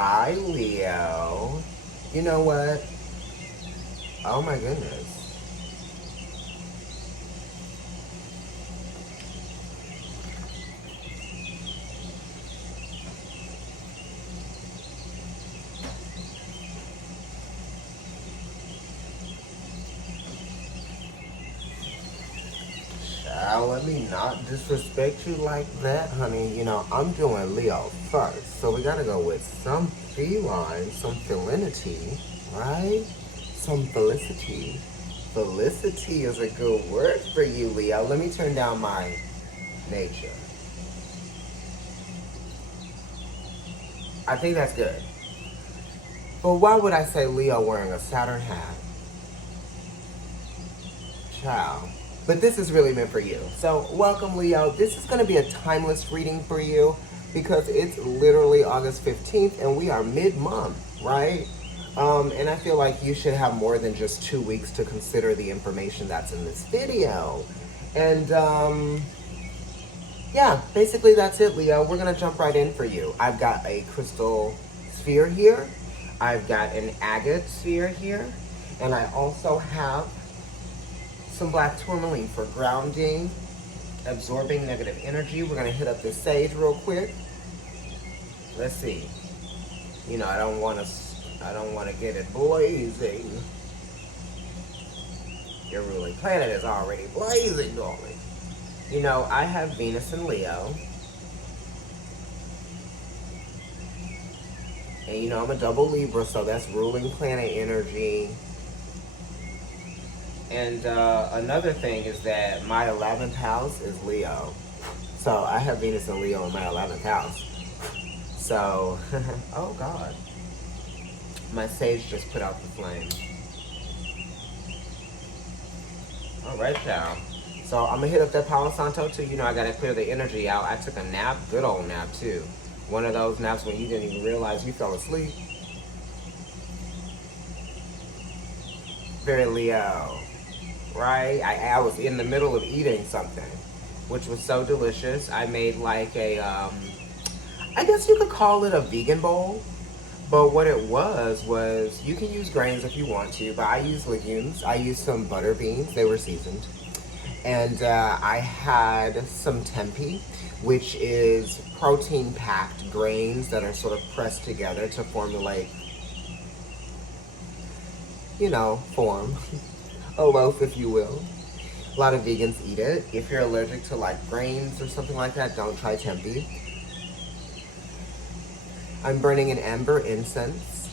Hi, Leo. You know what? Oh my goodness. Child, let me not disrespect you like that, honey. You know, I'm doing Leo first. So we gotta go with some feline, some felinity, right? Some felicity. Felicity is a good word for you, Leo. Let me turn down my nature. I think that's good. But why would I say Leo wearing a Saturn hat? Child. But this is really meant for you. So welcome, Leo. This is going to be a timeless reading for you because it's literally August 15th and we are mid-month, right? And I feel like you should have more than just 2 weeks to consider the information that's in this video. And yeah, basically that's it, Leo. We're going to jump right in for you. I've got a crystal sphere here. I've got an agate sphere here. And I also have some black tourmaline for grounding, absorbing negative energy. We're gonna hit up this sage real quick. Let's see. You know, I don't want to get it blazing. Your ruling planet is already blazing, darling. You know, I have Venus and Leo. And you know, I'm a double Libra, so that's ruling planet energy. And another thing is that my 11th house is Leo. So I have Venus and Leo in my 11th house. So, oh God. My sage just put out the flame. All right, y'all. So I'm gonna hit up that Palo Santo too. You know, I gotta clear the energy out. I took a nap, good old nap too. One of those naps when you didn't even realize you fell asleep. Very Leo. Right? I was in the middle of eating something, which was so delicious. I made like a, I guess you could call it a vegan bowl. But what it was you can use grains if you want to, but I use legumes. I used some butter beans. They were seasoned. And I had some tempeh, which is protein-packed grains that are sort of pressed together to formulate, you know, form. A loaf, if you will. A lot of vegans eat it. If you're allergic to like grains or something like that, don't try tempeh. I'm burning an amber incense.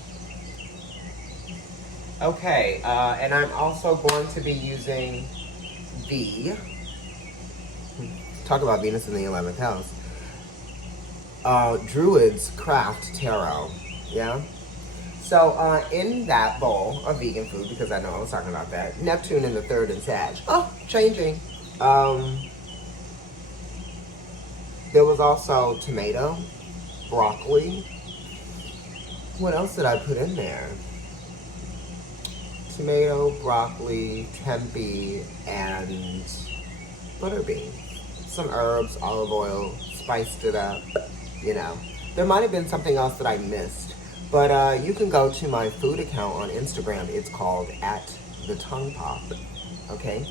Okay, and I'm also going to be using the, talk about Venus in the 11th house, Druid's Craft Tarot, yeah? So in that bowl of vegan food, because I know I was talking about that, Neptune in the 3rd and Sag. Oh, changing. There was also tomato, broccoli. What else did I put in there? Tomato, broccoli, tempeh, and butter beans. Some herbs, olive oil, spiced it up, you know. There might have been something else that I missed. But you can go to my food account on Instagram. It's called @thetonguepop. Okay?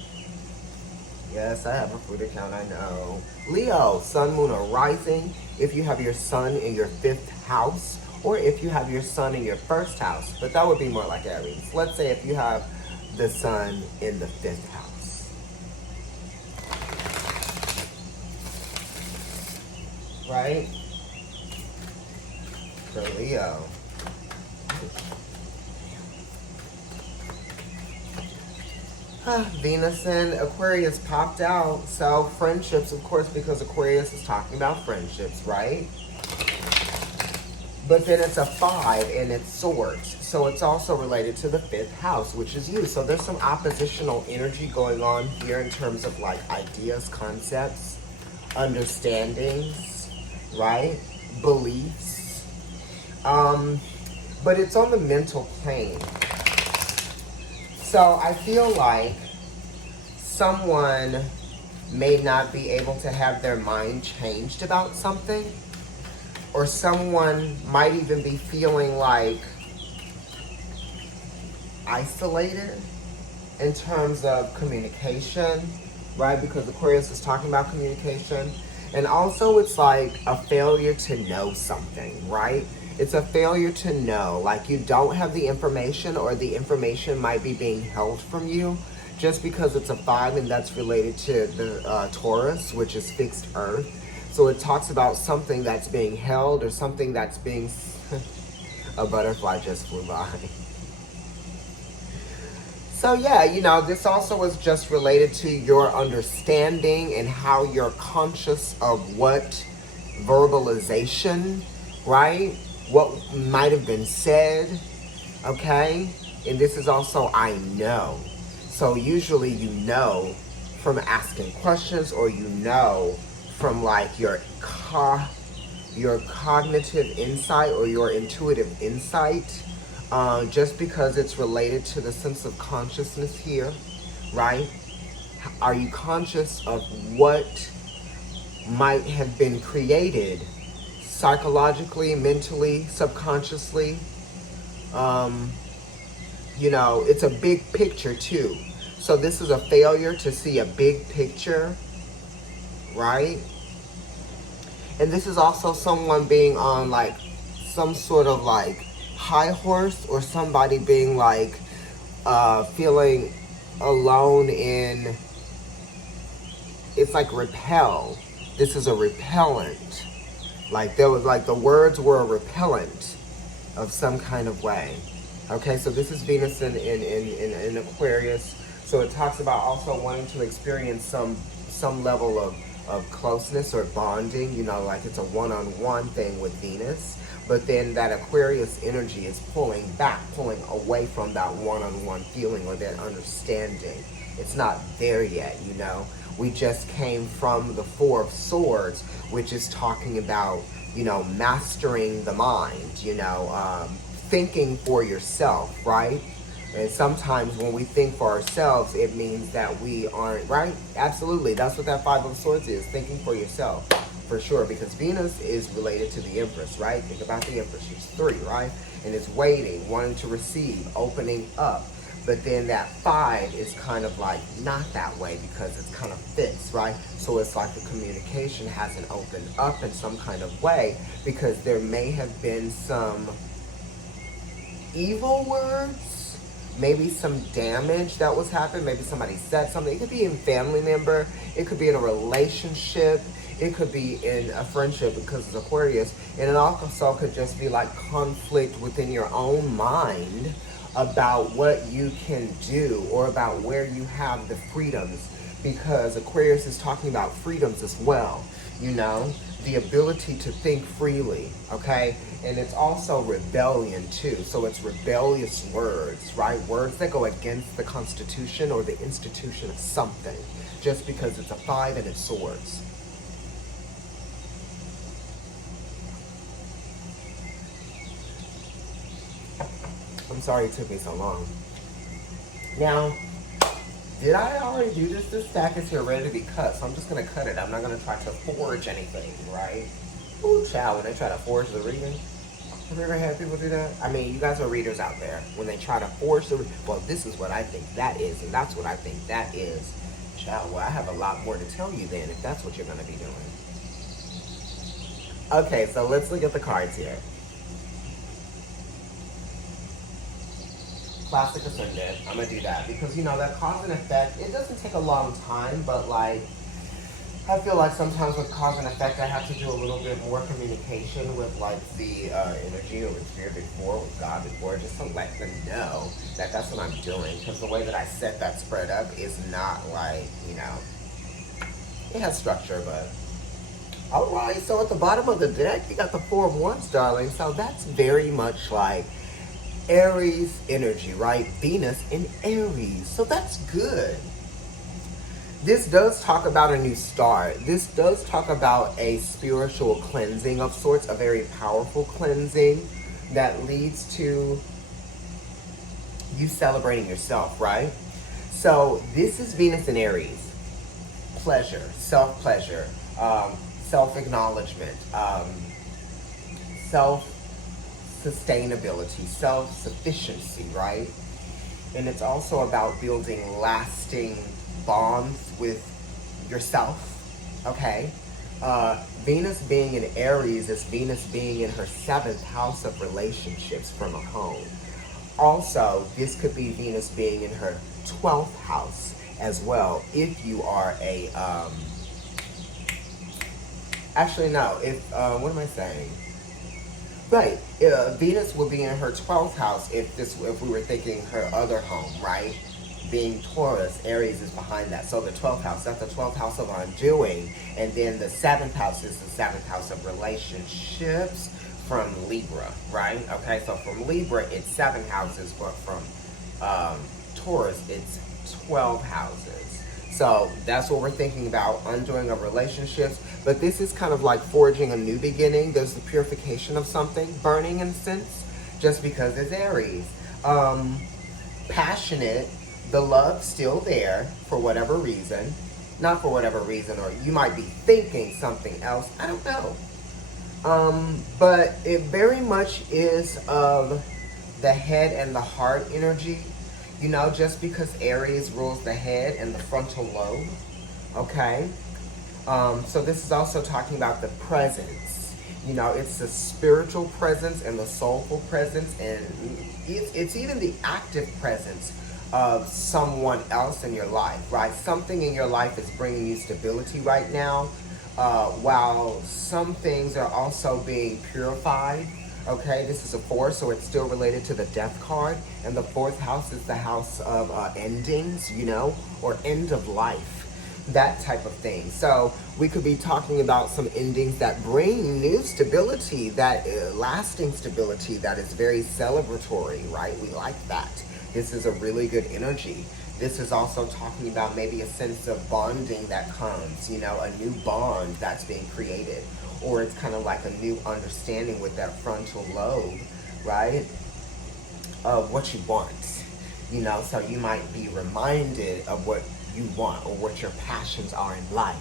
Yes, I have a food account, I know. Leo, sun, moon, or rising. If you have your sun in your 5th house, or if you have your sun in your 1st house. But that would be more like Aries. Let's say if you have the sun in the 5th house. Right? For Leo. Venus and Aquarius popped out. So friendships, of course, because Aquarius is talking about friendships, right? But then it's a 5 and it's swords. So it's also related to the 5th house, which is you. So there's some oppositional energy going on here in terms of like ideas, concepts, understandings, right? Beliefs. But it's on the mental plane. So I feel like someone may not be able to have their mind changed about something. or someone might even be feeling like isolated in terms of communication, right? Because Aquarius is talking about communication. And also it's like a failure to know something, right? It's a failure to know, like you don't have the information, or the information might be being held from you just because it's a 5 and that's related to the Taurus, which is fixed earth. So it talks about something that's being held, or something that's being, a butterfly just flew by. So yeah, you know, this also is just related to your understanding and how you're conscious of what verbalization, right? What might have been said, okay? And this is also I know. So usually you know from asking questions, or you know from like your cognitive insight or your intuitive insight. Just because it's related to the sense of consciousness here, right? Are you conscious of what might have been created psychologically, mentally, subconsciously? You know, it's a big picture too. So this is a failure to see a big picture, right? And this is also someone being on like some sort of like high horse, or somebody being like feeling alone in, it's like repel. This is a repellent. Like there was like the words were a repellent of some kind of way. Okay, so this is Venus in Aquarius. So it talks about also wanting to experience some level of closeness or bonding, you know, like it's a one-on-one thing with Venus. But then that Aquarius energy is pulling back, pulling away from that one-on-one feeling or that understanding. It's not there yet, you know. We just came from the 4 of Swords, which is talking about, you know, mastering the mind, you know, thinking for yourself, right? And sometimes when we think for ourselves, it means that we aren't, right? Absolutely. That's what that 5 of Swords is, thinking for yourself. For sure, because Venus is related to the Empress, right? Think about the Empress. She's 3, right? And it's waiting, wanting to receive, opening up. But then that 5 is kind of like not that way, because it's kind of fixed, right? So it's like the communication hasn't opened up in some kind of way, because there may have been some evil words, maybe some damage that was happening. Maybe somebody said something. It could be in family member. It could be in a relationship. It could be in a friendship, because it's Aquarius. And it also could just be like conflict within your own mind about what you can do, or about where you have the freedoms. Because Aquarius is talking about freedoms as well, you know, the ability to think freely, okay? And it's also rebellion too. So it's rebellious words, right? Words that go against the Constitution or the institution of something, just because it's a 5 and it's swords. I'm sorry it took me so long. Now, did I already do this? This stack is here ready to be cut, so I'm just going to cut it. I'm not going to try to forge anything, right? Ooh, child, when they try to forge the reading. Have you ever had people do that? I mean, you guys are readers out there. When they try to forge the well, this is what I think that is, and that's what I think that is. Child, well, I have a lot more to tell you then, if that's what you're going to be doing. Okay, so let's look at the cards here. Classic Ascendant. I'm gonna do that because, you know, that cause and effect, it doesn't take a long time, but like I feel like sometimes with cause and effect I have to do a little bit more communication with like the energy or with spirit before, with God before, just to let them know that that's what I'm doing, because the way that I set that spread up is not like, you know, it has structure. But alright, so at the bottom of the deck you got the 4 of Wands, darling. So that's very much like Aries energy, right? Venus in Aries. So that's good. This does talk about a new start. This does talk about a spiritual cleansing of sorts, a very powerful cleansing that leads to you celebrating yourself, right? So this is Venus in Aries. Pleasure, self-pleasure, self-acknowledgement, self-sustainability, self-sufficiency, right? And it's also about building lasting bonds with yourself, okay? Venus being in Aries is Venus being in her 7th house of relationships from a home. Also, this could be Venus being in her 12th house as well. If you are a, actually no, if, what am I saying? Right, Venus would be in her 12th house if we were thinking her other home, right? Being Taurus, Aries is behind that. So the 12th house, that's the 12th house of undoing. And then the 7th house is the 7th house of relationships from Libra, right? Okay, so from Libra, it's 7 houses, but from Taurus, it's 12 houses. So that's what we're thinking about, undoing of relationships. But this is kind of like forging a new beginning. There's the purification of something, burning in a sense, just because it's Aries. Passionate, the love's still there for whatever reason. Not for whatever reason, or you might be thinking something else. I don't know. But it very much is of the head and the heart energy. You know, just because Aries rules the head and the frontal lobe, okay? So this is also talking about the presence. You know, it's the spiritual presence and the soulful presence, and it's even the active presence of someone else in your life, right? Something in your life is bringing you stability right now, while some things are also being purified. Okay, this is a 4, so it's still related to the death card. And the 4th house is the house of endings, you know, or end of life, that type of thing. So we could be talking about some endings that bring new stability, that lasting stability that is very celebratory, right? We like that. This is a really good energy. This is also talking about maybe a sense of bonding that comes, you know, a new bond that's being created. Or it's kind of like a new understanding with that frontal lobe, right? Of what you want, you know, so you might be reminded of what you want or what your passions are in life,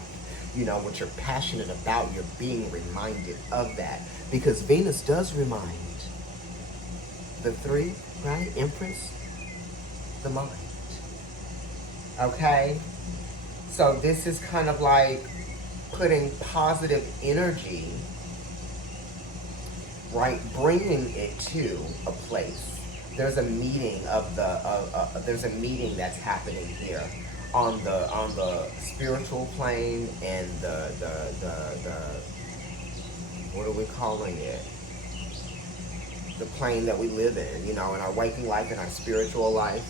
you know, what you're passionate about. You're being reminded of that because Venus does remind the 3, right? Empress, the mind. Okay, so this is kind of like putting positive energy, right, bringing it to a place. There's a meeting of there's a meeting that's happening here on the spiritual plane and the what are we calling it? The plane that we live in, you know, in our waking life, in our spiritual life.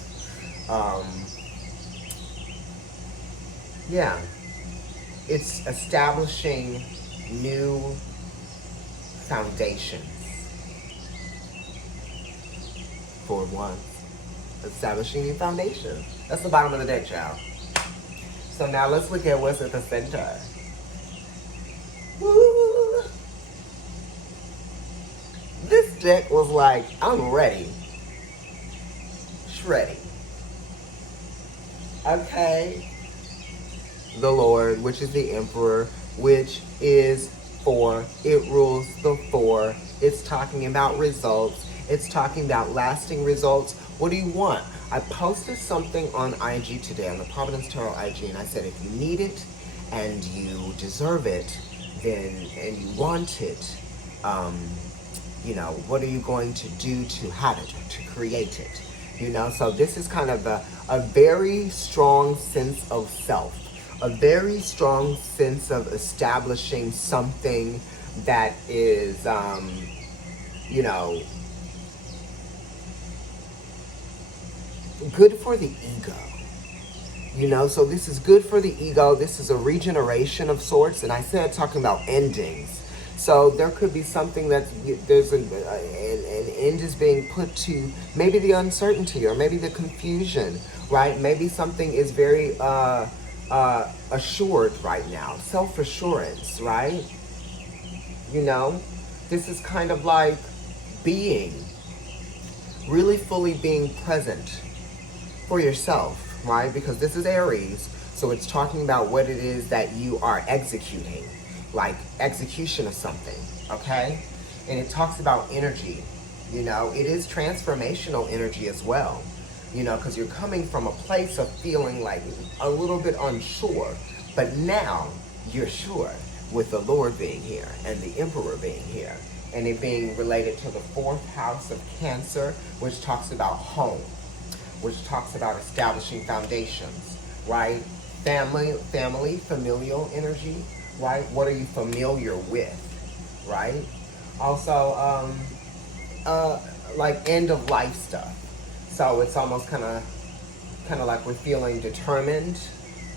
Yeah. It's establishing new foundations. For one, establishing new foundations. That's the bottom of the deck, y'all. So now let's look at what's at the center. Woo! This deck was like, I'm ready. Shreddy. Okay. The Lord, which is the Emperor, which is 4. It rules the 4. It's talking about results. It's talking about lasting results. What do you want? I posted something on IG today, on the Providence Tarot IG, and I said if you need it and you deserve it, then, and you want it, you know, what are you going to do to have it, to create it? You know, so this is kind of a very strong sense of self. A very strong sense of establishing something that is, you know, good for the ego. You know, so this is good for the ego. This is a regeneration of sorts. And I said talking about endings. So there could be something that there's an end is being put to maybe the uncertainty or maybe the confusion, right? Maybe something is very assured right now, self-assurance, right? You know, this is kind of like being, really fully being present for yourself, right? Because this is Aries, so it's talking about what it is that you are executing, like execution of something, okay? And it talks about energy. You know, it is transformational energy as well. You know, because you're coming from a place of feeling like a little bit unsure. But now you're sure with the Lord being here and the Emperor being here. And it being related to the 4th house of Cancer, which talks about home, which talks about establishing foundations, right? Family, familial energy, right? What are you familiar with, right? Also, like end of life stuff. So it's almost kind of like we're feeling determined,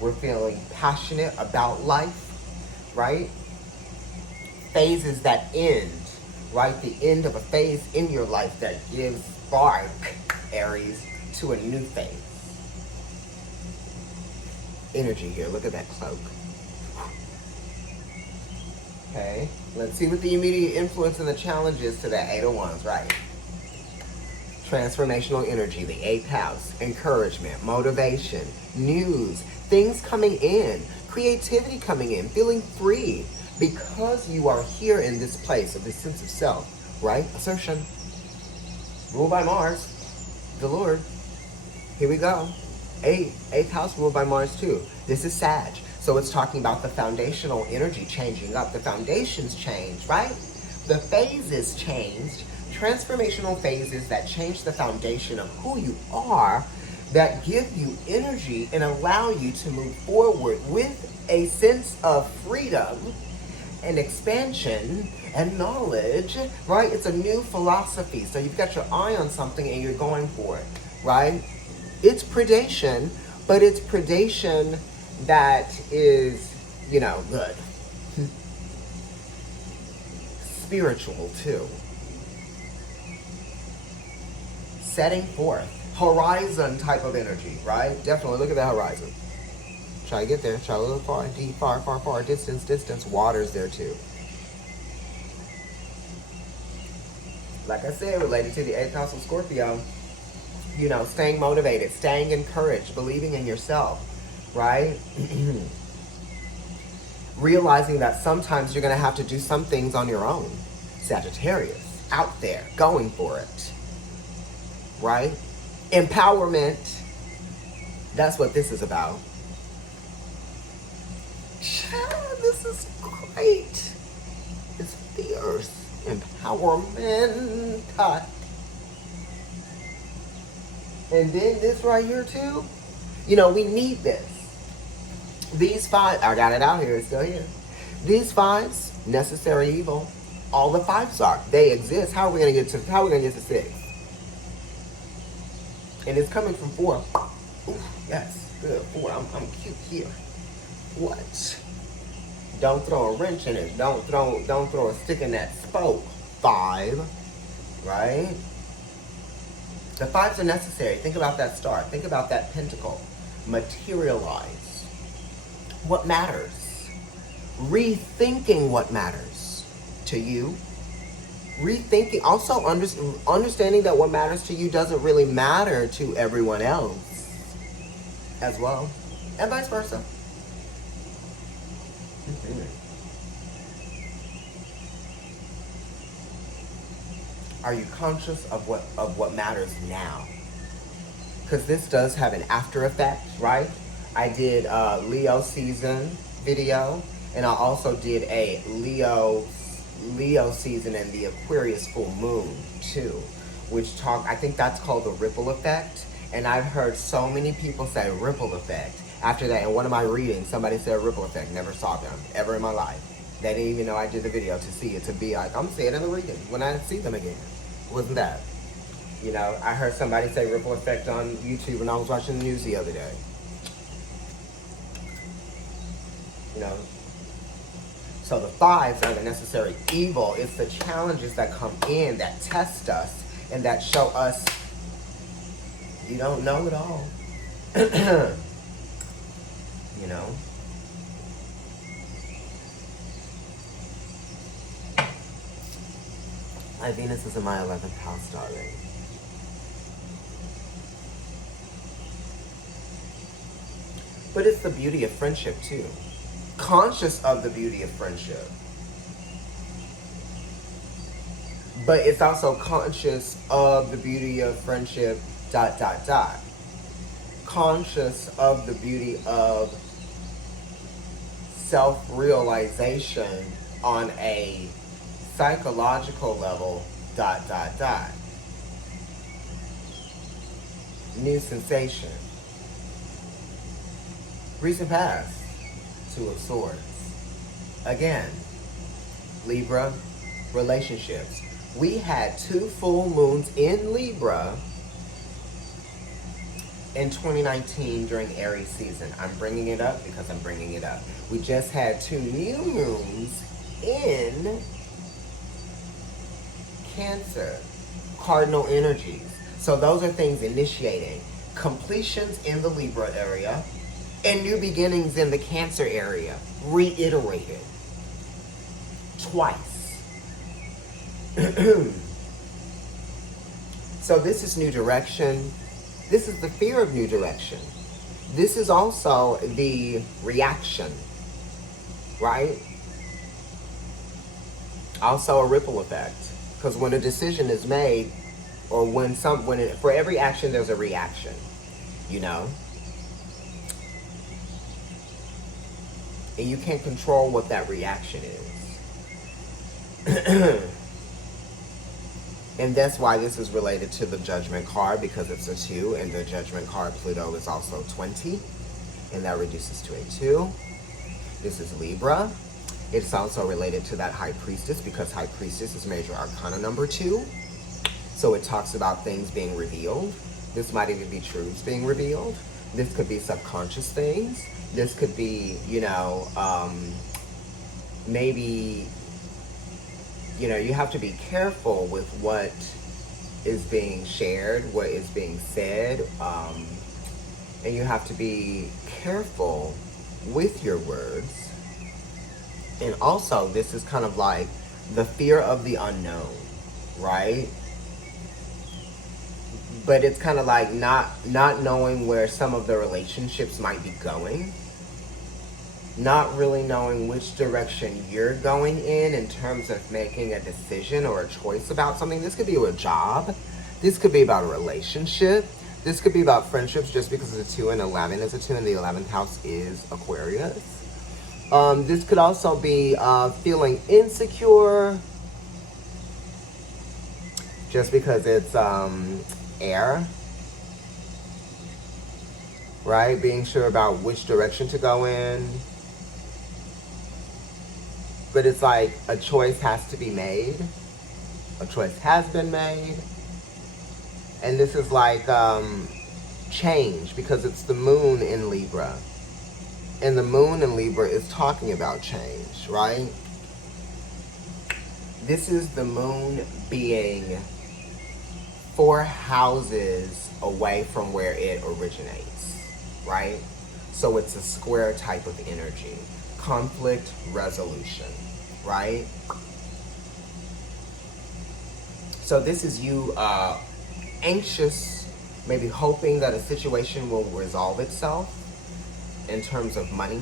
we're feeling passionate about life, right? Phases that end, right? The end of a phase in your life that gives spark, Aries, to a new phase. Energy here, look at that cloak. Okay, let's see what the immediate influence and the challenge is to that 8 of Wands, right? Transformational energy, the 8th house, encouragement, motivation, news, things coming in, creativity coming in, feeling free because you are here in this place of this sense of self, right? Assertion, ruled by Mars, the Lord. Here we go. 8th house ruled by Mars too. This is Sag. So it's talking about the foundational energy changing up. The foundations change, right? The phases changed. Transformational phases that change the foundation of who you are, that give you energy and allow you to move forward with a sense of freedom and expansion and knowledge, right? It's a new philosophy. So you've got your eye on something and you're going for it, right? It's predation, but it's predation that is, you know, good. Spiritual too. Setting forth. Horizon type of energy, right? Definitely look at that horizon. Try to get there. Try to look far, deep, far, far, far. Distance. Water's there too. Like I said, related to the 8th house of Scorpio, you know, staying motivated, staying encouraged, believing in yourself, right? Realizing that sometimes you're going to have to do some things on your own. Sagittarius, out there, going for it, right? Empowerment. That's what this is about. This is great. It's fierce. Empowerment. And then this right here too. You know, we need this. These 5, I got it out here, it's still here. These 5s, necessary evil. All the 5s are. They exist. How are we gonna get to 6? And it's coming from 4. Ooh, yes, good. 4. I'm cute here. What? Don't throw a wrench in it. Don't throw a stick in that spoke. 5, right? The 5s are necessary. Think about that star. Think about that pentacle. Materialize. What matters? Rethinking what matters to you. Rethinking. Also understanding that what matters to you doesn't really matter to everyone else as well. And vice versa. Are you conscious of what matters now? Because this does have an after effect, right? I did a Leo season video, and I also did a Leo season and the Aquarius full moon too, which I think that's called the ripple effect. And I've heard so many people say ripple effect. After that, in one of my readings, somebody said ripple effect. Never saw them ever in my life. They didn't even know I did the video to see it, to be like, I'm seeing it in the reading when I see them again. Wasn't that? You know, I heard somebody say ripple effect on YouTube when I was watching the news the other day. You know, so the 5s are the necessary evil. It's the challenges that come in that test us and that show us you don't know it all. You know? My Venus is in my 11th house, darling. But it's the beauty of friendship, too. Conscious of the beauty of friendship. But it's also conscious of the beauty of friendship, ... Conscious of the beauty of self-realization on a psychological level, ... New sensation. Recent past, Two of Swords. Again, Libra, relationships. We had 2 full moons in Libra in 2019 during Aries season. I'm bringing it up because I'm bringing it up. We just had 2 new moons in Cancer, cardinal energies. So those are things initiating. Completions in the Libra area and new beginnings in the Cancer area. Reiterated. Twice. So this is new direction. This is the fear of new direction. This is also the reaction, right? Also a ripple effect. Because when a decision is made, or for every action there's a reaction, you know? And you can't control what that reaction is. And that's why this is related to the Judgment card, because it's a 2, and the Judgment card, Pluto, is also 20, and that reduces to a 2. This is Libra. It's also related to that High Priestess, because High Priestess is major arcana number 2. So it talks about things being revealed. This might even be truths being revealed. This could be subconscious things. This could be, maybe, you have to be careful with what is being shared, what is being said, and you have to be careful with your words. And also, this is kind of like the fear of the unknown, right? But it's kind of like not knowing where some of the relationships might be going. Not really knowing which direction you're going in terms of making a decision or a choice about something. This could be a job. This could be about a relationship. This could be about friendships, just because it's a 2 and 11. It's a 2 and the 11th house is Aquarius. This could also be feeling insecure, just because it's air, right? Being sure about which direction to go in. But it's like a choice has to be made. A choice has been made. And this is like change, because it's the moon in Libra. And the moon in Libra is talking about change, right? This is the moon being 4 houses away from where it originates, right? So it's a square type of energy. Conflict resolution, right? So this is you anxious, maybe hoping that a situation will resolve itself in terms of money.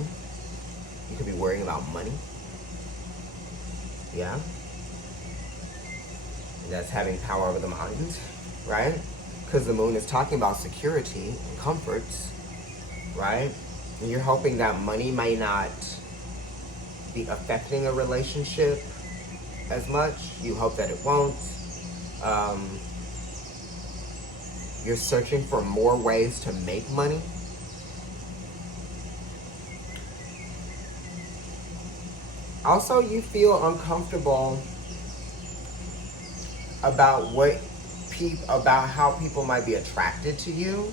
You could be worrying about money. Yeah. And that's having power over the mind, right? Because the moon is talking about security and comforts, right? And you're hoping that money may not be affecting a relationship as much. You hope that it won't. You're searching for more ways to make money. Also, you feel uncomfortable about about how people might be attracted to you,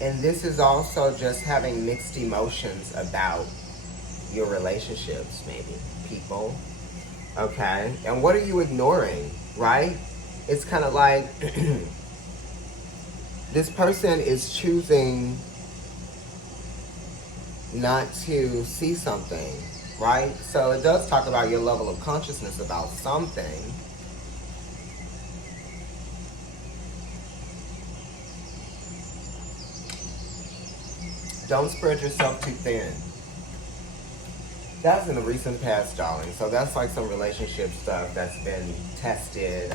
And this is also just having mixed emotions about your relationships, maybe, people. Okay? And what are you ignoring, right? It's kind of like this person is choosing not to see something, right? So it does talk about your level of consciousness about something. Don't spread yourself too thin. That's in the recent past, darling. So that's like some relationship stuff that's been tested,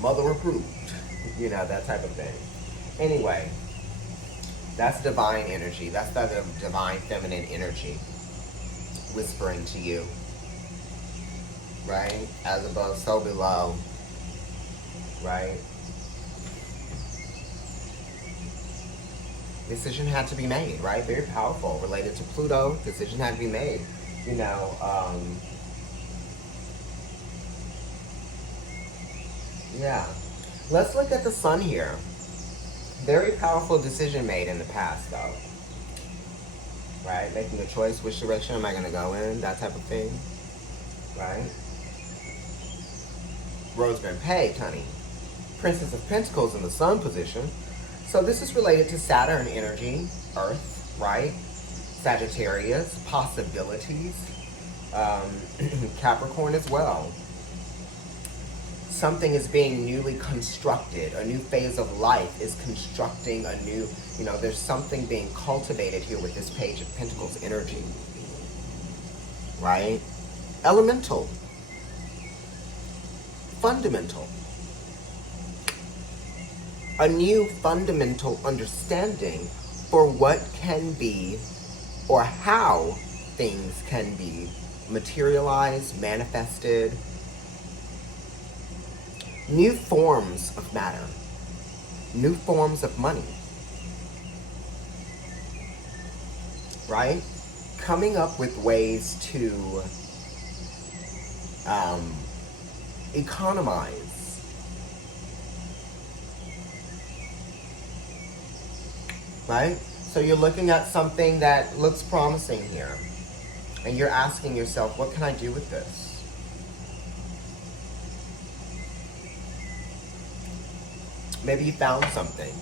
mother approved, you know, that type of thing. Anyway, that's divine energy. That's the divine feminine energy whispering to you, right? As above, so below, right? Decision had to be made, right? Very powerful. Related to Pluto, decision had to be made. You know, yeah. Let's look at the sun here. Very powerful decision made in the past, though. Right? Making a choice, which direction am I going to go in? That type of thing. Right? Road's been paved, honey. Princess of Pentacles in the sun position. So this is related to Saturn energy, Earth, right? Sagittarius, possibilities. Capricorn as well. Something is being newly constructed. A new phase of life is constructing a new, you know, there's something being cultivated here with this Page of Pentacles energy. Right? Elemental. Fundamental. A new fundamental understanding for what can be or how things can be materialized, manifested. New forms of matter. New forms of money. Right? Coming up with ways to economize. Right? So you're looking at something that looks promising here. And you're asking yourself, what can I do with this? Maybe you found something.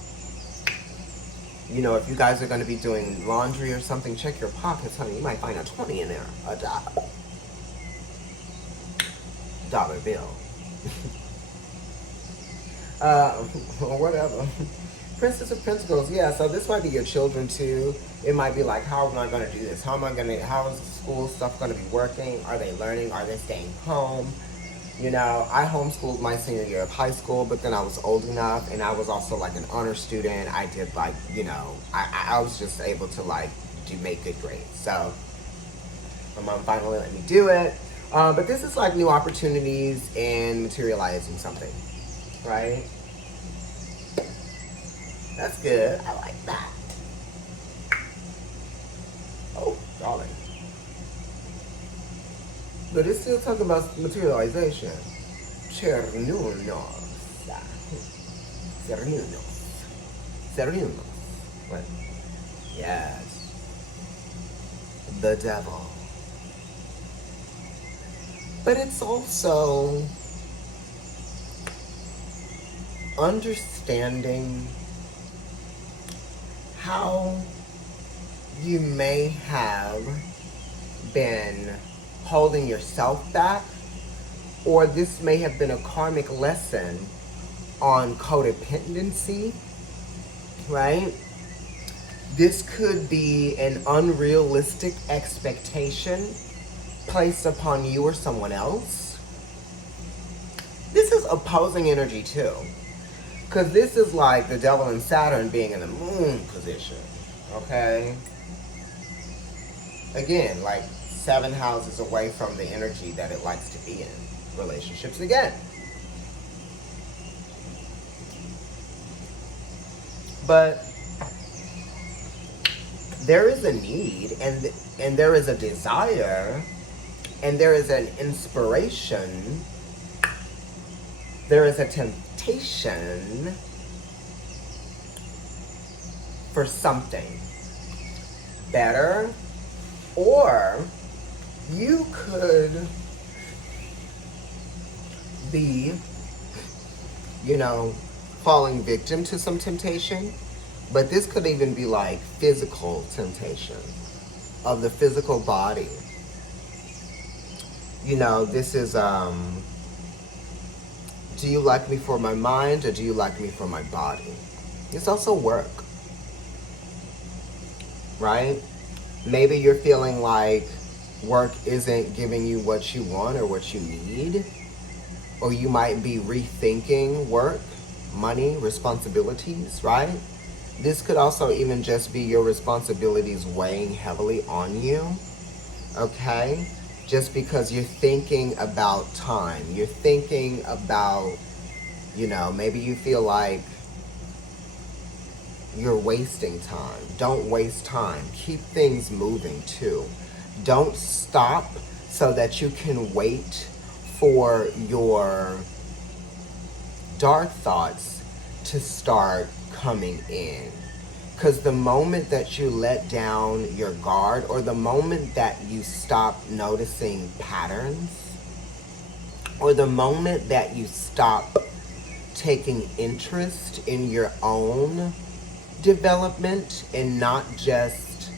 You know, if you guys are going to be doing laundry or something, check your pockets, honey. You might find a 20 in there. A dollar bill. Or whatever. Princess of Pentacles, yeah, so this might be your children too. It might be like, how am I going to do this? How is the school stuff going to be working? Are they learning? Are they staying home? You know, I homeschooled my senior year of high school, but then I was old enough, and I was also like an honor student. I did like, you know, I was just able to like make good grades. So my mom finally let me do it. But this is like new opportunities and materializing something, right? That's good. I like that. Oh, darling. But it's still talking about materialization. Chernunos. Cernunos. What? Yes. The devil. But it's also understanding how you may have been holding yourself back, or this may have been a karmic lesson on codependency, right? This could be an unrealistic expectation placed upon you or someone else. This is opposing energy too. Because this is like the devil and Saturn being in the moon position, okay? Again, like 7 houses away from the energy that it likes to be in. Relationships again. But there is a need, and there is a desire, and there is an inspiration. There is a temptation for something better, or you could be, you know, falling victim to some temptation, but this could even be like physical temptation of the physical body. You know, this is, do you like me for my mind, or do you like me for my body? It's also work, right? Maybe you're feeling like work isn't giving you what you want or what you need. Or you might be rethinking work, money, responsibilities, right? This could also even just be your responsibilities weighing heavily on you, okay? Just because you're thinking about time. You're thinking about, maybe you feel like you're wasting time. Don't waste time. Keep things moving too. Don't stop so that you can wait for your dark thoughts to start coming in. Because the moment that you let down your guard, or the moment that you stop noticing patterns, or the moment that you stop taking interest in your own development and not just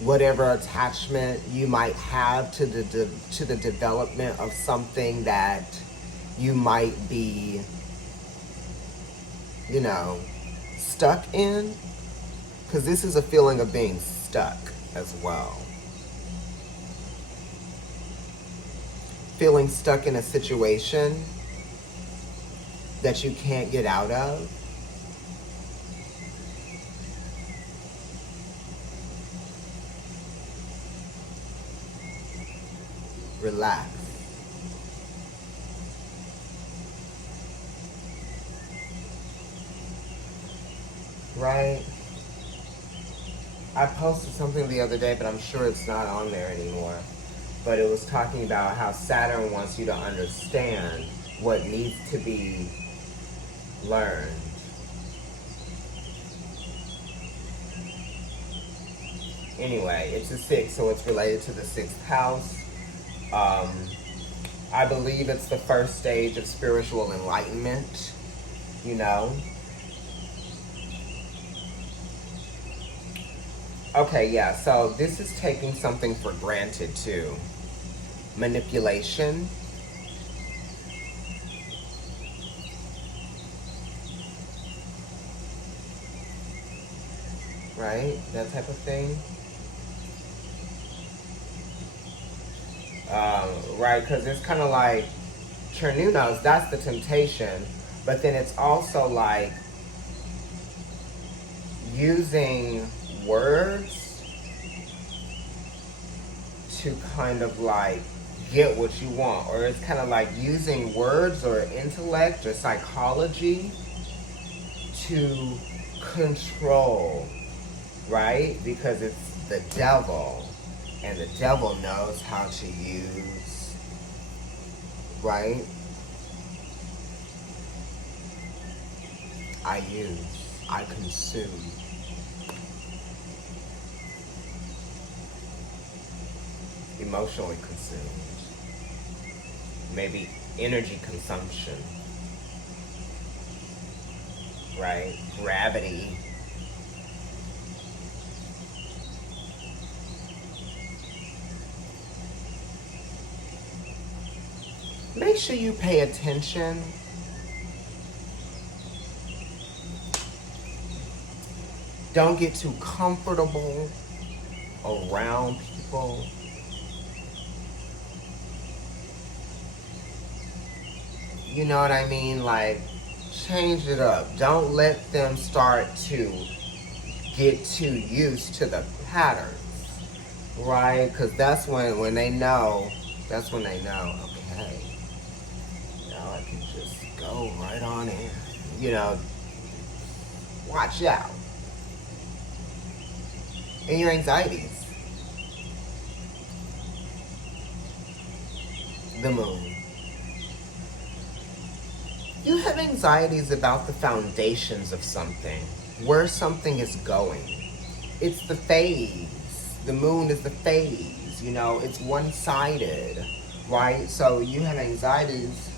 whatever attachment you might have to the development of something that you might be, stuck in, because this is a feeling of being stuck as well. Feeling stuck in a situation that you can't get out of. Relax. Right? I posted something the other day, but I'm sure it's not on there anymore. But it was talking about how Saturn wants you to understand what needs to be learned. Anyway, it's a 6, so it's related to the 6th house. I believe it's the first stage of spiritual enlightenment, Okay, yeah, so this is taking something for granted too. Manipulation. Right? That type of thing. Right, because it's kind of like Chernunos, that's the temptation, but then it's also like using words to kind of like get what you want, or it's kind of like using words or intellect or psychology to control, right? Because it's the devil, and the devil knows how to use, right? I consume. Emotionally consumed. Maybe energy consumption, right? Gravity. Make sure you pay attention. Don't get too comfortable around people. You know what I mean? Like, change it up. Don't let them start to get too used to the patterns, right? Because that's when they know, okay, now I can just go right on in. Watch out. And your anxieties. The moon. You have anxieties about the foundations of something, where something is going. It's the phase. The moon is the phase, it's one-sided, right? So you have anxieties.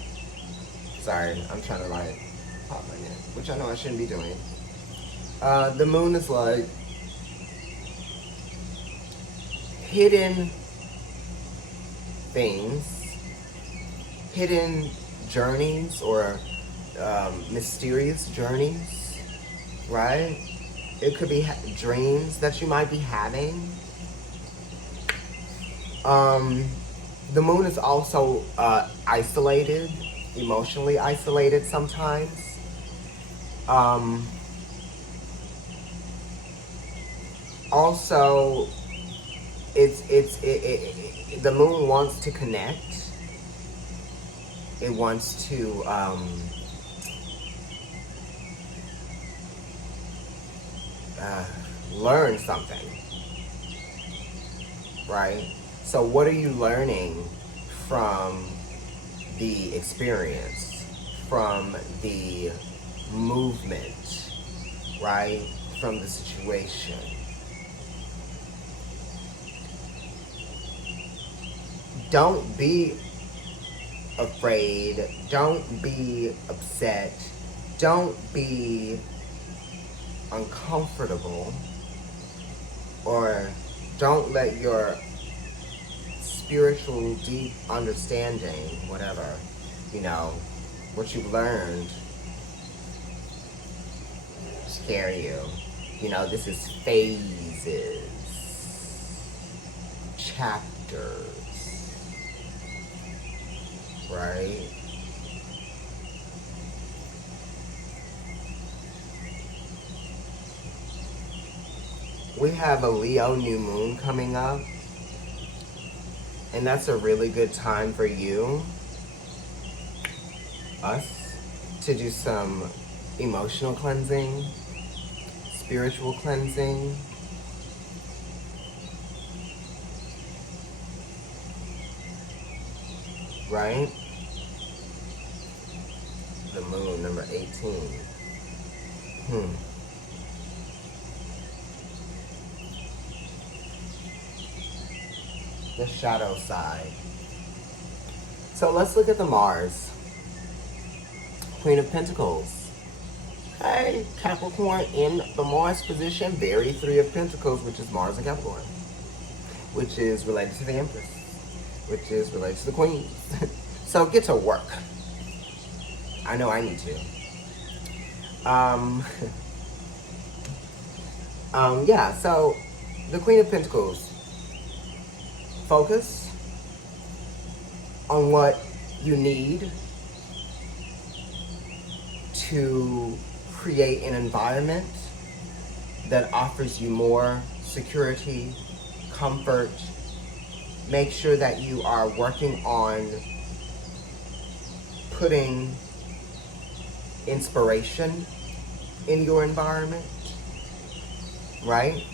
Sorry, I'm trying to pop my neck, which I know I shouldn't be doing. The moon is like hidden things, hidden journeys, or mysterious journeys, right? It could be dreams that you might be having. The moon is also isolated, emotionally isolated sometimes. Also, the moon wants to connect. It wants to learn something, right? So what are you learning from the experience, from the movement, right? From the situation? Don't be afraid. Don't be upset. Don't be uncomfortable, or don't let your spiritual deep understanding, whatever, what you've learned, scare you. This is phases, chapters, right? We have a Leo new moon coming up, and that's a really good time for us, to do some emotional cleansing, spiritual cleansing. Right? The moon, number 18. The shadow side. So let's look at the Mars. Queen of Pentacles. Hey, Capricorn in the Mars position. Very 3 of Pentacles, which is Mars and Capricorn. Which is related to the Empress. Which is related to the Queen. So get to work. I know I need to. Yeah, so the Queen of Pentacles. Focus on what you need to create an environment that offers you more security, comfort. Make sure that you are working on putting inspiration in your environment, right?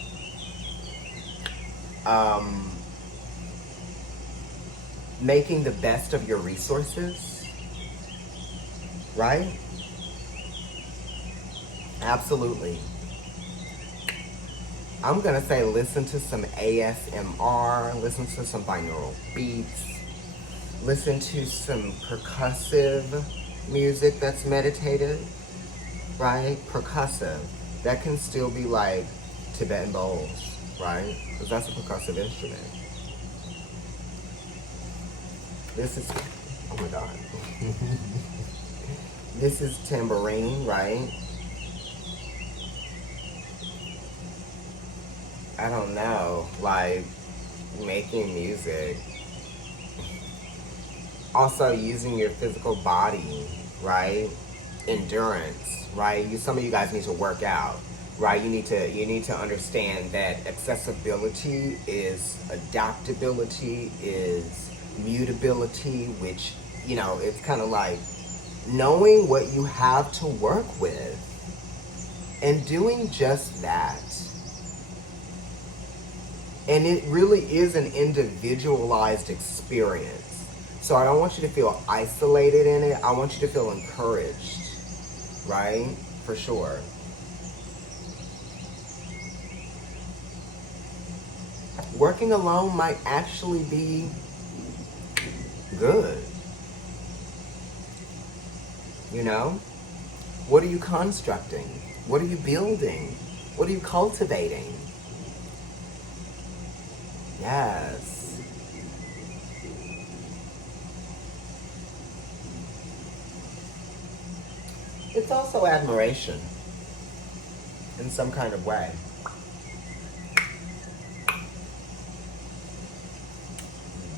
Making the best of your resources, right? Absolutely. I'm gonna say listen to some ASMR, listen to some binaural beats, listen to some percussive music that's meditative, right? Percussive. That can still be like Tibetan bowls, right? Because that's a percussive instrument. This is, oh my God. This is tambourine, right? I don't know, like making music. Also using your physical body, right? Endurance, right? Some of you guys need to work out, right? You need to understand that accessibility is adaptability, is mutability, which, it's kind of like knowing what you have to work with and doing just that. And it really is an individualized experience. So I don't want you to feel isolated in it. I want you to feel encouraged, right? For sure. Working alone might actually be good. What are you constructing? What are you building? What are you cultivating? Yes. It's also admiration. in some kind of way.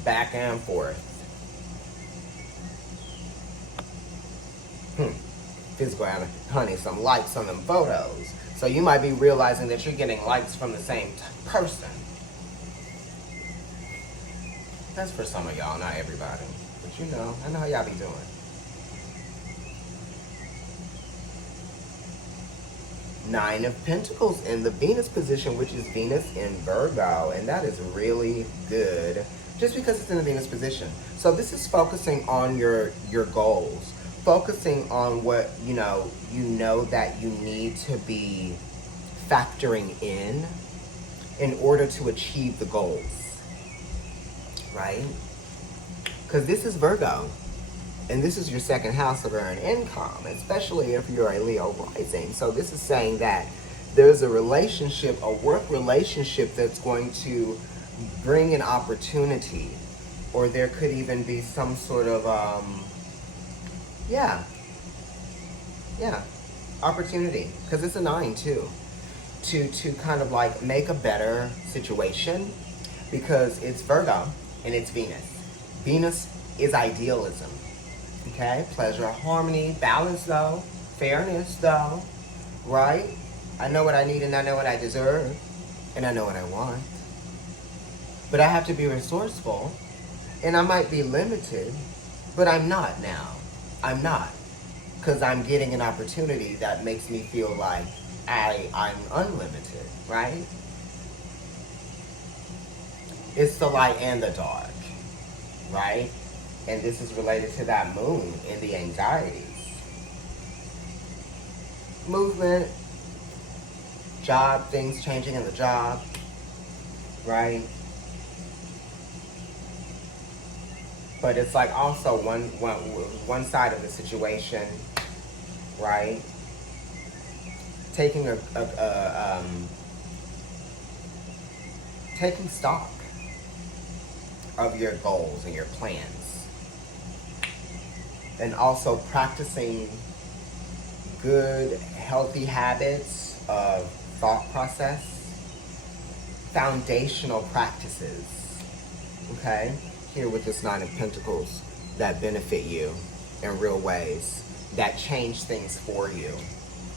Back and forth. Physical, honey, some likes on them photos. So you might be realizing that you're getting likes from the same person. That's for some of y'all, not everybody. But you know, I know how y'all be doing. Nine of Pentacles in the Venus position, which is Venus in Virgo. And that is really good, just because it's in the Venus position. So this is focusing on your goals. Focusing on what, you know that you need to be factoring in order to achieve the goals, right? Because this is Virgo, and this is your second house of earned income, especially if you're a Leo rising. So this is saying that there's a relationship, a work relationship that's going to bring an opportunity, or there could even be some sort of, opportunity, because it's a 9 too, to kind of like make a better situation, because it's Virgo and it's Venus. Venus is idealism, okay? Pleasure, harmony, balance though, fairness though, right? I know what I need and I know what I deserve and I know what I want. But I have to be resourceful, and I might be limited, but I'm not now. I'm not. Because I'm getting an opportunity that makes me feel like I'm unlimited, right? It's the light and the dark, right? And this is related to that moon and the anxieties. Movement, job, things changing in the job, right? But it's like also one side of the situation, right? Taking taking stock of your goals and your plans, and also practicing good, healthy habits of thought process, foundational practices, okay? Here with this Nine of Pentacles that benefit you in real ways, that change things for you,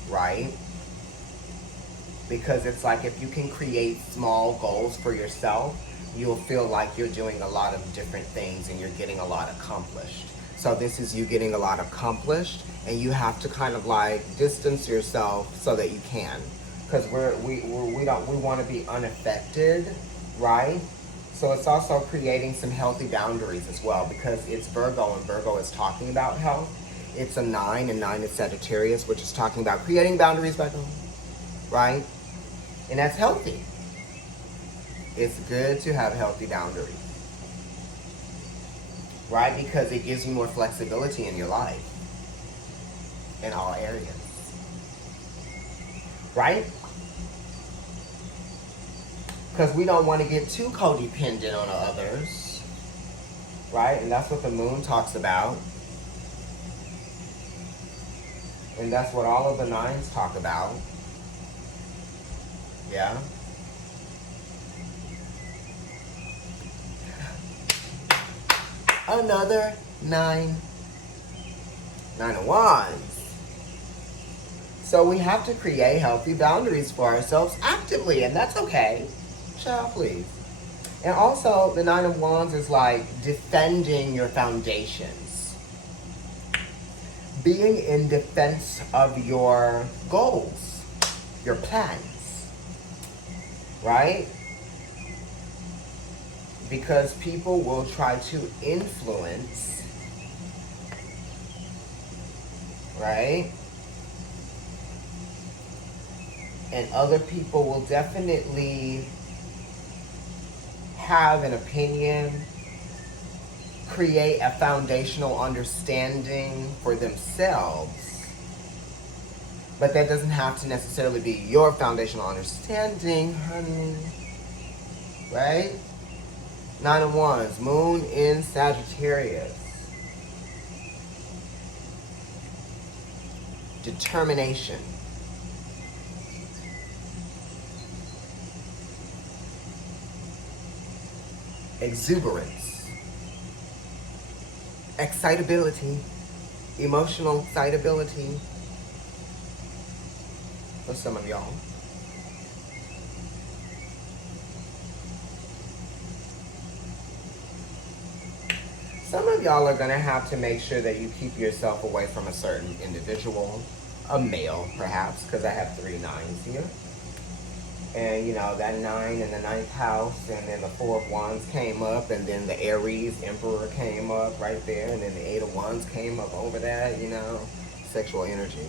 right? Because it's like if you can create small goals for yourself, you'll feel like you're doing a lot of different things and you're getting a lot accomplished. So this is you getting a lot accomplished, and you have to kind of like distance yourself so that you can, because we want to be unaffected, right? So it's also creating some healthy boundaries as well, because it's Virgo, and Virgo is talking about health. It's a 9, and 9 is Sagittarius, which is talking about creating boundaries back home, right? And that's healthy. It's good to have healthy boundaries, right? Because it gives you more flexibility in your life, in all areas, right? Because we don't want to get too codependent on others, right? And that's what the moon talks about. And that's what all of the 9s talk about. Yeah? Another 9. 9 of Wands. So we have to create healthy boundaries for ourselves actively, and that's okay. Child, please. And also, the 9 of Wands is like defending your foundations. Being in defense of your goals, your plans, right? Because people will try to influence, right? And other people will definitely have an opinion, create a foundational understanding for themselves. But that doesn't have to necessarily be your foundational understanding, honey. Right? 9 of Wands, moon in Sagittarius. Determination. exuberance, excitability, emotional excitability for some of y'all. Some of y'all are going to have to make sure that you keep yourself away from a certain individual, a male perhaps, because I have 3 9s here. And, you know, that 9 in the 9th house, and then the 4 of Wands came up, and then the Aries Emperor came up right there, and then the 8 of Wands came up over that, you know, sexual energy.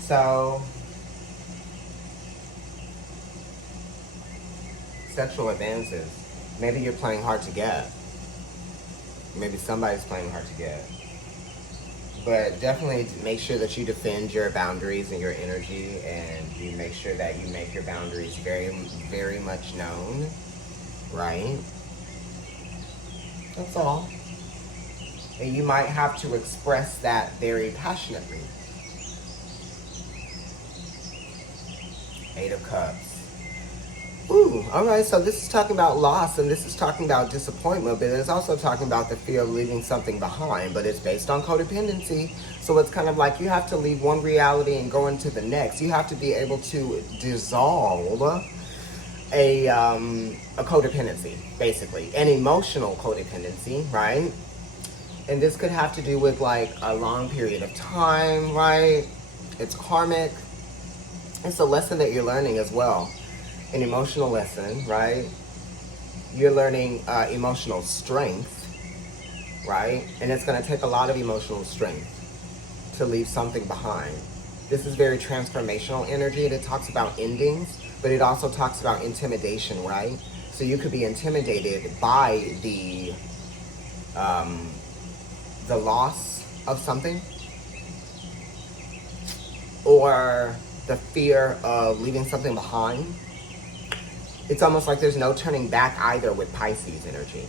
So, sexual advances. Maybe you're playing hard to get. Maybe somebody's playing hard to get. But definitely make sure that you defend your boundaries and your energy, and you make sure that you make your boundaries very, very much known, right? That's all. And you might have to express that very passionately. 8 of Cups. Ooh, all right, so this is talking about loss, and this is talking about disappointment, but it's also talking about the fear of leaving something behind, but it's based on codependency. So it's kind of like you have to leave one reality and go into the next. You have to be able to dissolve a codependency, basically, an emotional codependency, right? And this could have to do with like a long period of time, right? It's karmic. It's a lesson that you're learning as well. An emotional lesson, right? You're learning emotional strength, right? And it's going to take a lot of emotional strength to leave something behind. This is very transformational energy, and it talks about endings, but it also talks about intimidation, right? So you could be intimidated by the loss of something, or the fear of leaving something behind. It's almost like there's no turning back either with Pisces energy.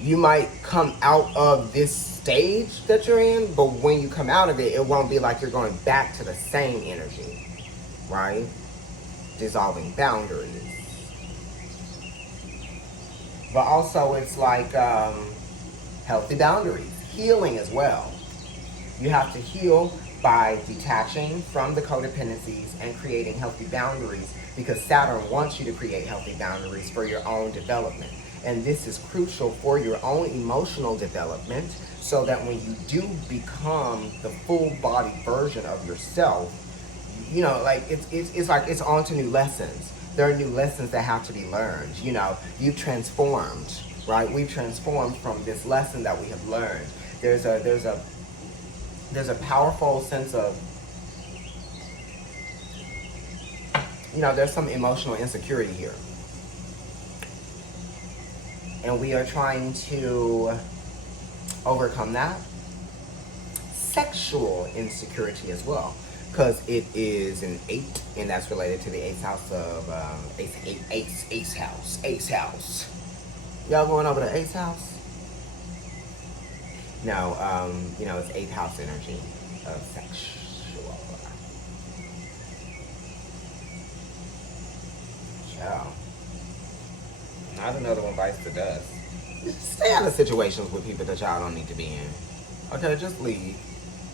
You might come out of this stage that you're in, but when you come out of it, it won't be like you're going back to the same energy, right? Dissolving boundaries. But also it's like healthy boundaries, healing as well. You have to heal by detaching from the codependencies and creating healthy boundaries, because Saturn wants you to create healthy boundaries for your own development. And this is crucial for your own emotional development, so that when you do become the full body version of yourself, you know, like it's like it's on to new lessons. There are new lessons that have to be learned. You know, you've transformed, right? We've transformed from this lesson that we have learned. There's a powerful sense of, you know, there's some emotional insecurity here. And we are trying to overcome that. Sexual insecurity as well, because it is an 8, and that's related to the 8th house of, Ace house. Y'all going over the 8th house? No, you know, it's 8th house energy of sexual. Ciao. Not another one bites the dust. Stay out of situations with people that y'all don't need to be in. Okay, just leave.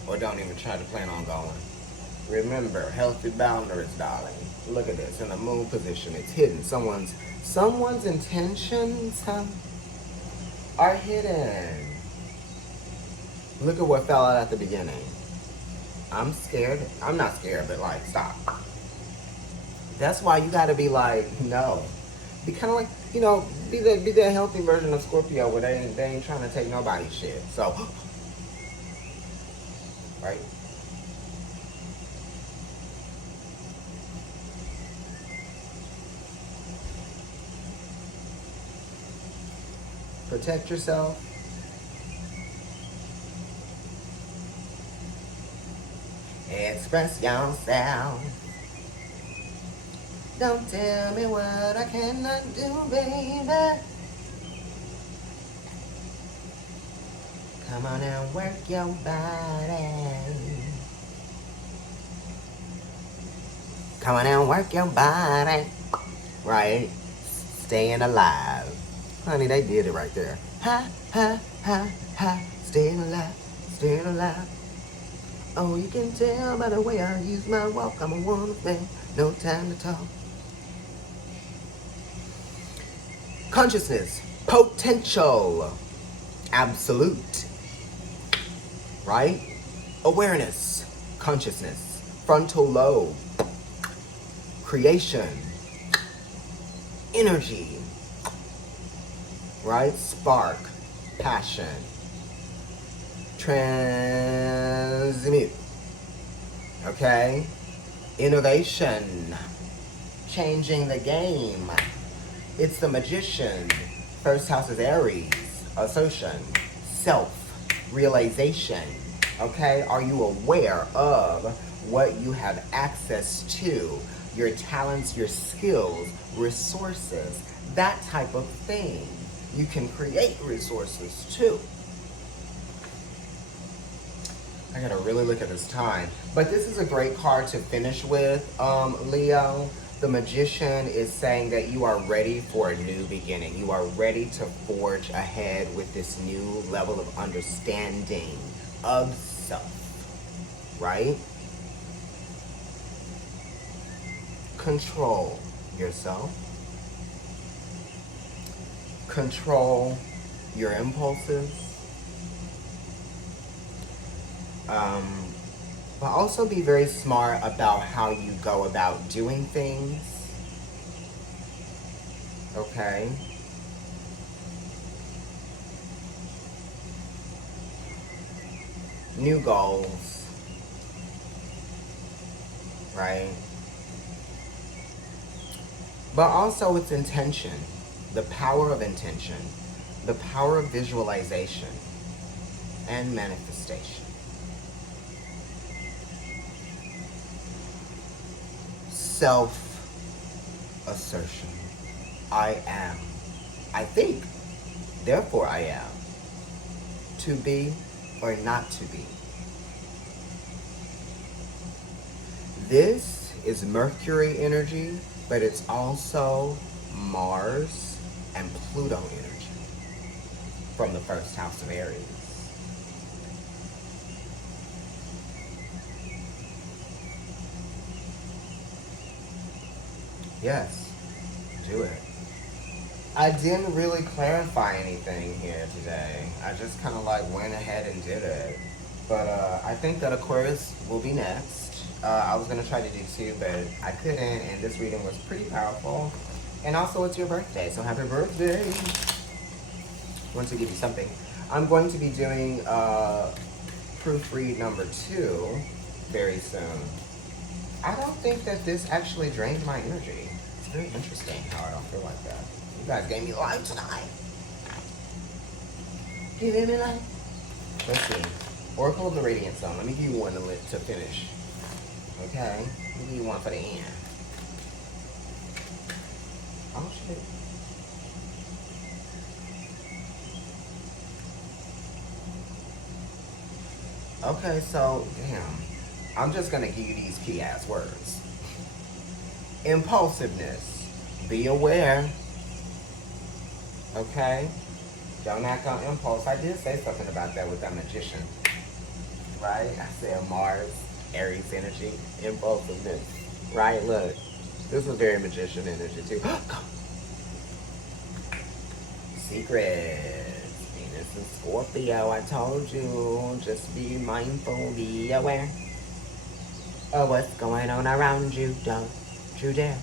Or don't even try to plan on going. Remember, healthy boundaries, darling. Look at this, in a moon position. It's hidden. Someone's intentions are hidden. Look at what fell out at the beginning. I'm scared. I'm not scared, but like, stop. That's why you gotta be like, no. Be kind of like, you know, be that healthy version of Scorpio where they ain't trying to take nobody's shit. So, right? Protect yourself. Express yourself. Don't tell me what I cannot do, baby. Come on and work your body. Come on and work your body. Right? Staying alive. Honey, they did it right there. Ha, ha, ha, ha. Staying alive, staying alive. Oh, you can tell by the way I use my walk. I'm a woman man, no time to talk. Consciousness, potential, absolute, right? Awareness, consciousness, frontal lobe, creation, energy, right? Spark, passion, transmute, okay? Innovation, changing the game. It's the magician. First house is Aries, assertion, self-realization, okay? Are you aware of what you have access to? Your talents, your skills, resources, that type of thing. You can create resources too. I gotta really look at this time. But this is a great card to finish with, Leo. The Magician is saying that you are ready for a new beginning. You are ready to forge ahead with this new level of understanding of self, right? Control yourself. Control your impulses. But also be very smart about how you go about doing things. Okay? New goals. Right? But also it's intention. The power of intention. The power of visualization and manifestation. Self-assertion. I am. I think. Therefore I am. To be or not to be. This is Mercury energy, but it's also Mars and Pluto energy from the first house of Aries. Yes, do it. I didn't really clarify anything here today. I just kind of like went ahead and did it. But I think that Aquarius will be next. I was going to try to do two, but I couldn't, and this reading was pretty powerful. And also, it's your birthday, so happy birthday. I want to give you something. I'm going to be doing proofread number 2 very soon. I don't think that this actually drained my energy. It's very interesting how I don't feel like that. You guys gave me life tonight. Give me life. Let's see. Oracle of the Radiant Zone. Let me give you one to finish. Okay? Let me give you one for the end. Oh, shit. Okay, so, damn. I'm just going to give you these key-ass words. Impulsiveness. Be aware. Okay? Don't act on impulse. I did say something about that with that Magician. Right? I said Mars, Aries energy, impulsiveness. Right? Look. This was very Magician energy, too. Secrets. Venus and Scorpio. I told you. Just be mindful. Be aware of what's going on around you. Don't you dare.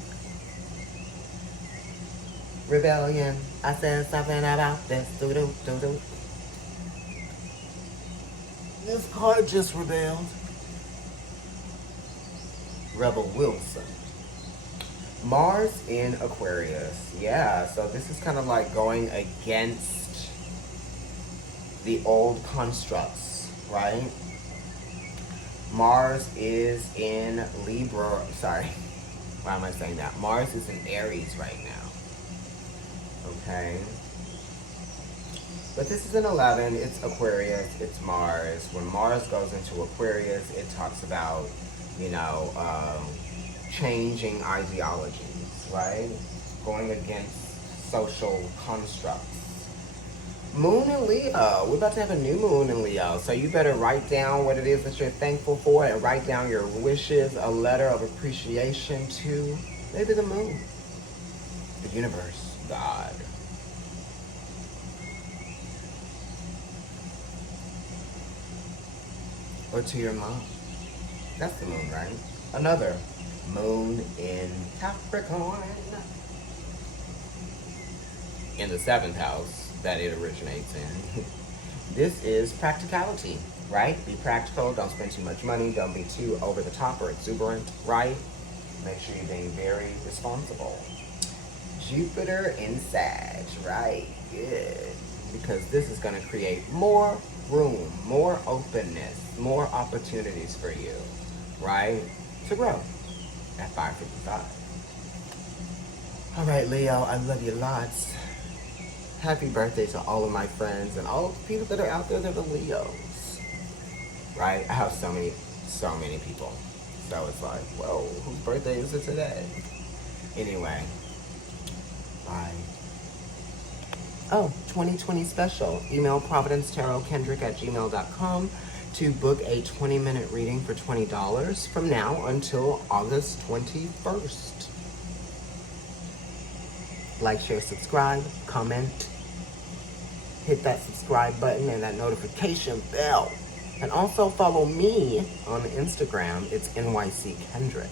Rebellion. I said something about this. Doo-doo. This card just rebelled. Rebel Wilson. Mars in Aquarius. Yeah, so this is kind of like going against the old constructs, right? Mars is in Libra. Sorry. Why am I saying that? Mars is in Aries right now. Okay. But this is an 11. It's Aquarius. It's Mars. When Mars goes into Aquarius, it talks about, changing ideologies, right? Going against social constructs. Moon in Leo. We're about to have a new moon in Leo. So you better write down what it is that you're thankful for and write down your wishes, a letter of appreciation to maybe the moon, the universe, God. Or to your mom. That's the moon, right? Another moon in Capricorn. In the 7th house that it originates in. This is practicality, right? Be practical, don't spend too much money, don't be too over the top or exuberant, right? Make sure you're being very responsible. Jupiter in Sag, right? Good. Because this is going to create more room, more openness, more opportunities for you, right? To grow at 5:55. All right, Leo, I love you lots. Happy birthday to all of my friends and all of the people that are out there that are Leos, right? I have so many people. So it's like, whoa, whose birthday is it today? Anyway, bye. Oh, 2020 special. Email providencetarotkendrick@gmail.com to book a 20-minute reading for $20 from now until August 21st. Like, share, subscribe, comment. Hit that subscribe button and that notification bell. And also follow me on Instagram. It's NYC Kendrick.